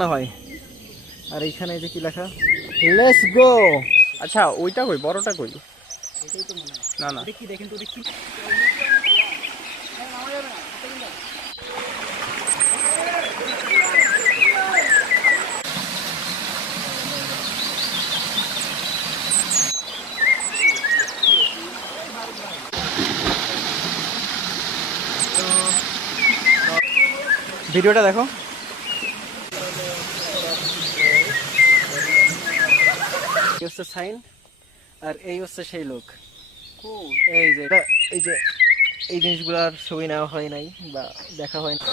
না ভাই, আর এইখানে যে কি লেখা, লেটস গো। আচ্ছা ওইটা কই, বড়টা কই? না না, দেখি দেখেন তো, দেখি ভিডিওটা দেখো। এই হচ্ছে সাইন, আর এই হচ্ছে সেই লোক। এই যে এই যে এই জিনিসগুলোর ছবি নেওয়া হয় নাই বা দেখা হয় না।